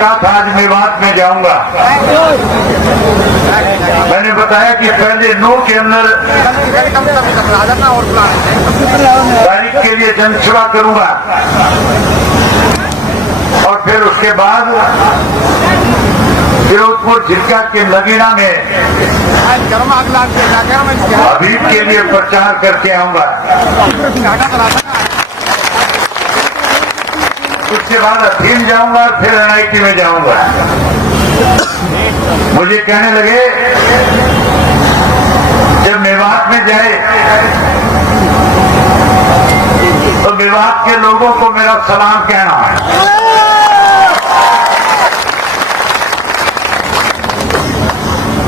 कहा था आज मेवात में जाऊंगा। मैंने बताया कि पहले 9 के अंदर तारीख के लिए जनसभा करूंगा और फिर उसके बाद फिरोजपुर झिटका के लगीना में अभीप के लिए प्रचार करके आऊंगा। उसके बाद अफीम जाऊंगा और फिर NIT में जाऊंगा। मुझे कहने लगे जब मेवात में जाए तो मेवात के लोगों को मेरा सलाम कहना है।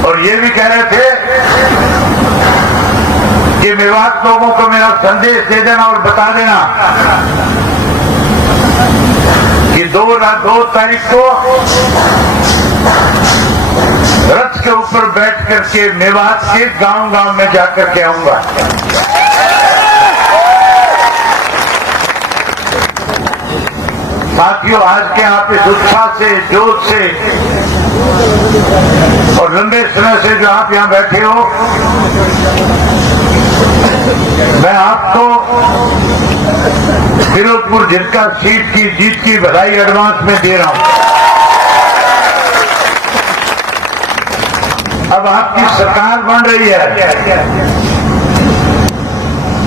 और ये भी कह रहे थे कि मेवात लोगों को मेरा संदेश दे देना और बता देना कि 2 तारीख को रथ के ऊपर बैठ करके मेवात के गांव-गांव में जाकर के आऊंगा। साथियों, आज के आप इस उत्साह से, जोश से और लंबे समय से जो आप यहां बैठे हो, मैं आपको फिरोजपुर झिटका सीट की जीत की बधाई एडवांस में दे रहा हूं। अब आपकी सरकार बन रही है।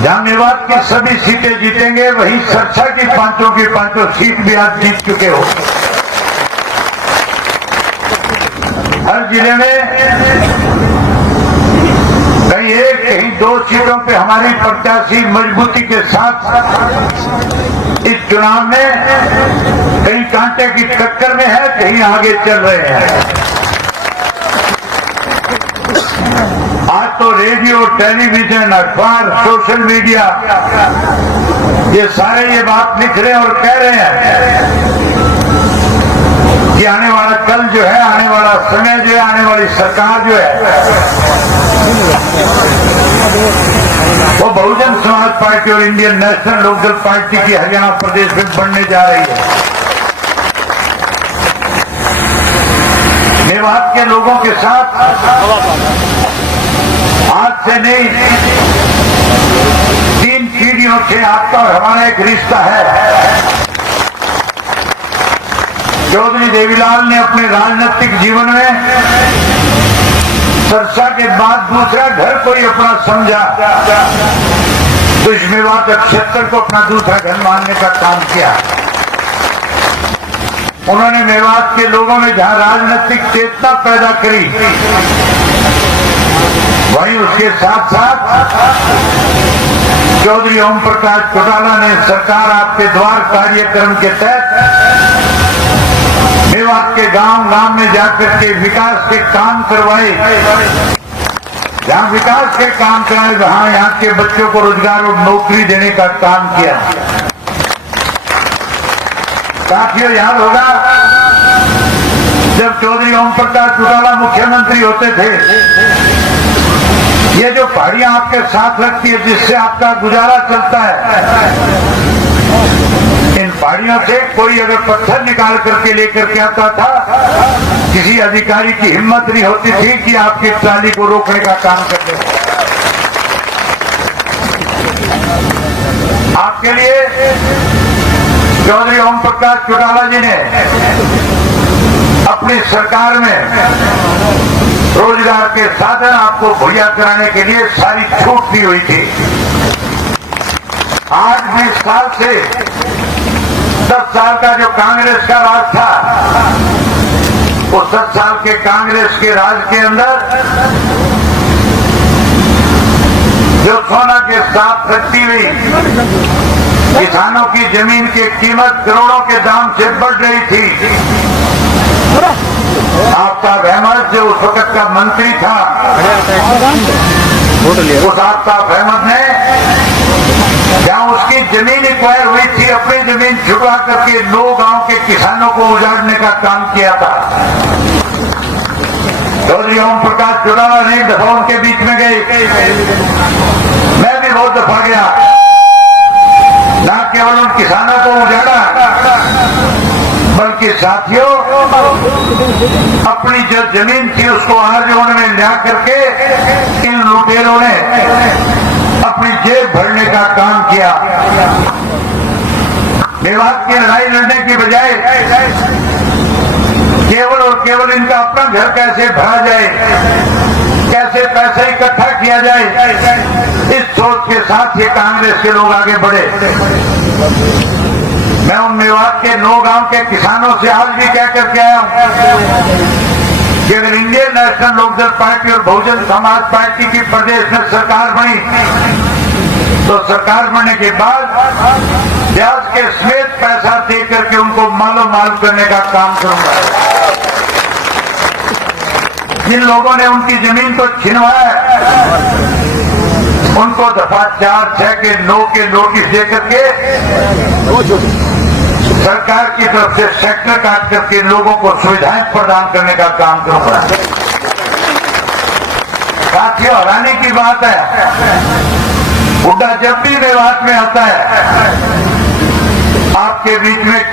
जहां मेवात की सभी सीटें जीतेंगे वहीं सरसा की 5 की 5 सीट भी आप जीत चुके हो। हर जिले में कहीं 1 कहीं 2 सीटों पे हमारी प्रत्याशी मजबूती के साथ इस चुनाव में कहीं कांटे की टक्कर में है, कहीं आगे चल रहे हैं। आज तो रेडियो, टेलीविजन, अखबार, सोशल मीडिया ये सारे ये बात लिख रहे हैं और कह रहे हैं कि आने वाला कल जो है, आने वाला समय जो है, आने वाली सरकार जो है वो बहुजन समाज पार्टी और इंडियन नेशनल लोकदल पार्टी की हरियाणा प्रदेश में बनने जा रही है। मेवात के लोगों के साथ आज से नहीं 3 पीढ़ियों से आपका और हमारा एक रिश्ता है। चौधरी देवीलाल ने अपने राजनीतिक जीवन में सरसा के बाद दूसरा घर कोई अपना समझा, तो इस मेवात क्षेत्र को अपना दूसरा घर मानने का काम किया। उन्होंने मेवात के लोगों में जहां राजनीतिक चेतना पैदा करी, वहीं उसके साथ साथ चौधरी ओम प्रकाश चौटाला ने सरकार आपके द्वार कार्यक्रम के तहत मेवात के गांव-गांव में जाकर के विकास के काम करवाए। जहां विकास के काम कराए वहां यहाँ के बच्चों को रोजगार और नौकरी देने का काम किया। साथियों, याद होगा जब चौधरी ओम प्रकाश चौटाला मुख्यमंत्री होते थे, ये जो पहाड़ियां आपके साथ रखती है जिससे आपका गुजारा चलता है, इन पहाड़ियों से कोई अगर पत्थर निकाल करके लेकर के आता था, किसी अधिकारी की हिम्मत नहीं होती थी कि आपकी ट्राली को रोकने का काम करते। आपके लिए चौधरी ओम प्रकाश चौटाला जी ने अपनी सरकार में रोजगार के साधन आपको मुहैया कराने के लिए सारी छूट दी हुई थी। आज 20 साल से 10 साल का जो कांग्रेस का राज था, उस 10 साल के कांग्रेस के राज के अंदर जो सोना के साथ रखती हुई किसानों की जमीन की कीमत करोड़ों के दाम से बढ़ रही थी, आफ्ताब अहमद जो उस वक्त का मंत्री था, उस आफ्ताब अहमद ने जहां उसकी जमीन एक्वायर हुई थी, अपनी जमीन छुड़वा करके 9 गांव के किसानों को उजाड़ने का काम किया था। चौधरी ओम प्रकाश चौटाला ने एक दफा उनके बीच में गए, मैं भी बहुत दफा गया। न केवल उन किसानों को उजाड़ा, बल्कि साथियों, अपनी जो जमीन थी उसको आज उन्होंने ला करके इन लुटेरों ने अपनी जेब भरने का काम किया। मेवात की लड़ाई लड़ने की बजाय केवल और केवल इनका अपना घर कैसे भरा जाए, कैसे पैसा इकट्ठा किया जाए, इस सोच के साथ ये कांग्रेस के लोग आगे बढ़े। मैं उन मेवात के 9 गांव के किसानों से आज भी कह करके आया हूं कि अगर इंडियन नेशनल लोकदल पार्टी और बहुजन समाज पार्टी की प्रदेश में सरकार बनी तो सरकार बनने के बाद ब्याज के समेत पैसा दे करके उनको मालो माल करने का काम करूंगा। जिन लोगों ने उनकी जमीन को छिनवाया उनको दफा 4, 6 के 9 के नोटिस दे करके सरकार की तरफ से सेक्टर काट करके लोगों को सुविधाएं प्रदान करने का काम करूंगा। साथियों, हैरानी की बात है, हुड्डा जब भी मेवात में आता है आपके बीच में